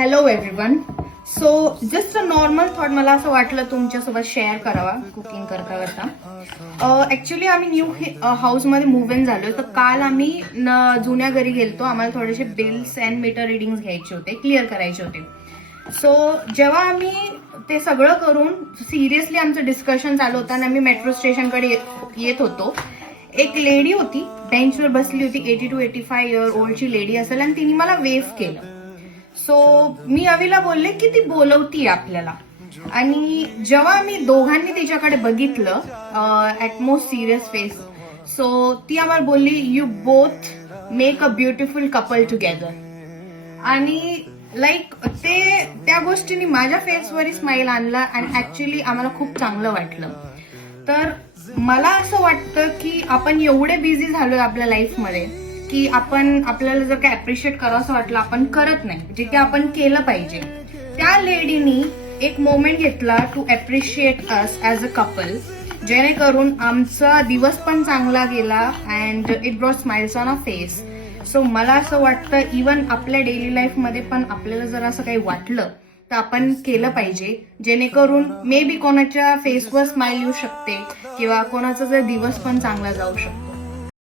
Hello everyone. So just a normal thought मला असं वाटलं तुमच्यासोबत शेअर करावा कुकिंग करता करता. ऍक्च्युली आम्ही न्यू हाऊसमध्ये मूव्ह इन झालोय, तर काल आम्ही जुन्या घरी गेलतो. आम्हाला थोडेसे बिल्स अँड मीटर रिडिंग घ्यायचे होते, क्लिअर करायचे होते. सो जेव्हा आम्ही ते सगळं करून सिरियसली आमचं डिस्कशन चालू होतं आणि आम्ही मेट्रो स्टेशनकडे येत होतो, एक लेडी होती, बेंचवर बसली होती. 80 to 85 इयर ओल्डची लेडी असेल, आणि तिने मला वेव्ह केलं. सो मी अवीला बोलले की ती बोलवती आपल्याला. आणि जेव्हा आम्ही दोघांनी तिच्याकडे बघितलं, ॲटमोस्ट सिरियस फेस, सो ती आम्हाला बोलली, you both make a beautiful couple together. आणि लाईक त्या गोष्टीने माझ्या फेसवरही स्माइल आणला आणि ऍक्च्युली आम्हाला खूप चांगलं वाटलं. तर मला असं वाटतं की आपण एवढे बिझी झालोय आपल्या लाईफमध्ये की आपल्याला जर काय अप्रिशिएट करावंसं वाटलं आपण करत नाही, जे की आपण केलं पाहिजे. त्या लेडीनी एक मोमेंट घेतला to appreciate us as a couple, जेणेकरून आमचा दिवस पण चांगला गेला and it brought smiles on a face. So मला असं वाटतं इवन आपल्या डेली लाईफमध्ये पण आपल्याला जर असं काही वाटलं तर आपण केलं पाहिजे, जेणेकरून मे बी कोणाच्या फेसवर स्माइल येऊ शकते किंवा कोणाचा जर दिवस पण चांगला जाऊ शकतो.